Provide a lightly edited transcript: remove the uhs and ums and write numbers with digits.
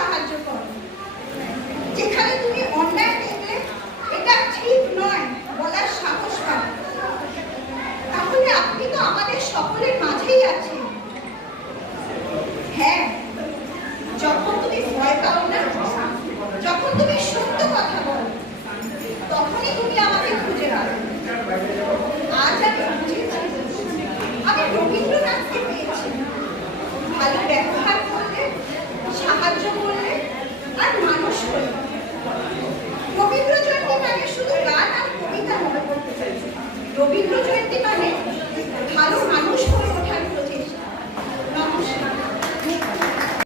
সাহায্য করো। যেখানে তুমি অন্যায় দেখলে এটা ঠিক নয় বলার সাহস পাও, তাহলে আপনি তো আমাদের সকলের মাঝেই আছেন। হ্যাঁ,